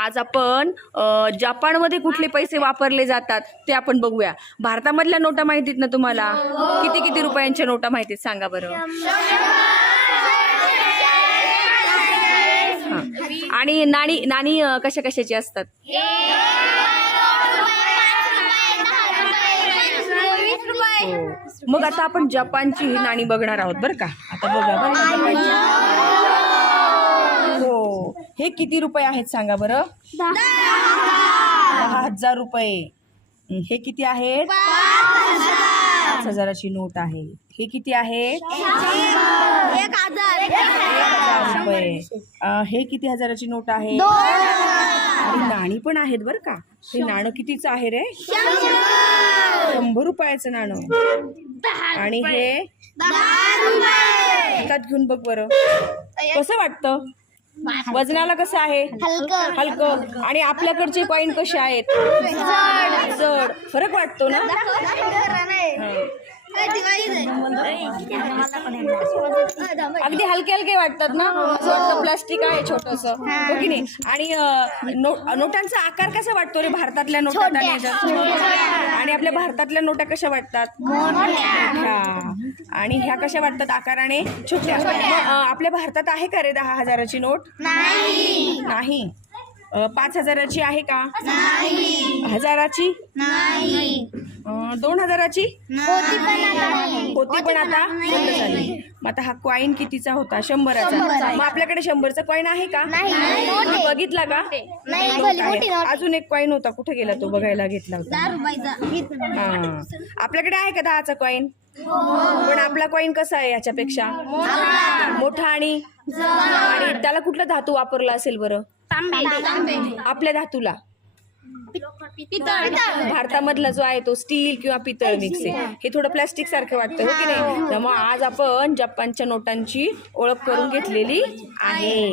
आज आपण जपानमध्ये कुठले पैसे वापरले जातात ते आपण बघूया. भारतामधल्या नोटा माहितीत ना तुम्हाला? किती किती रुपयांच्या नोटा माहितीत सांगा बरं. आणि नाणी नाणी कशा कशाची असतात? हो. मग आता आपण जपानची ही नाणी बघणार आहोत बरं का? आता बघा. बरं हो किती रुपये आहेत सांगा बरं? दहा हजार रुपये. हं, किती आहेत? पाच हजाराची नोट आहे. हे किती हजार. रुपये. हे किती हजाराची नोट आहे? नाणी पण आहेत बरं का? हे नाणं कितीचं आहे रे? शंभर. रुपयाचं नाणं. आणि हे? हातात घेऊन बघ बरं. कसं वाटतं? वजनाला कसं आहे? हलकं. हलकं. आणि आपल्याकडचे कॉईन कसे आहेत? जड. फरक वाटतो ना? हं. अगदी हलके हलके वाटतात ना? प्लास्टिक आहे छोटस. हो. की नाही? आणि नोटांचा आकार कसा वाटतो रे भारतातल्या नोटा आणि ह्याच्यात? आणि आपल्या भारतातल्या नोटा कशा वाटतात? मोठ्या. आणि ह्या कशा वाटतात आकाराने? छोट्या. आपल्या भारतात आहे का रे दहा हजाराची नोट? नाही. पाच हजाराची आहे का? हजाराची? नाही. अं, दोन हजाराची? होती पण आता. बंद झाली. मग आता हा कॉईन कितीचा होता? शंभराचा. मग आपल्याकडे शंभरचा कॉईन आहे का? तुम्ही बघितला का? भली. मोठी अजून एक कॉईन होता. कुठे गेला तो? बघायला घेतला होता. दहा रुपयाचा. हा. आपल्याकडे आहे का दहाचा कॉईन पण आपला कॉईन कसा आहे याच्यापेक्षा? मोठा आणि आणि त्याला कुठला धातू वापरला असेल बरं? आपल्या धातूला. भारतामधला जो आहे तो स्टील किंवा पितळ मिक्स आहे. हे थोडं प्लास्टिक सारखं वाटतं हो की नाही? त्यामुळे आज आपण जपानच्या नोटांची ओळख करून घेतलेली आहे.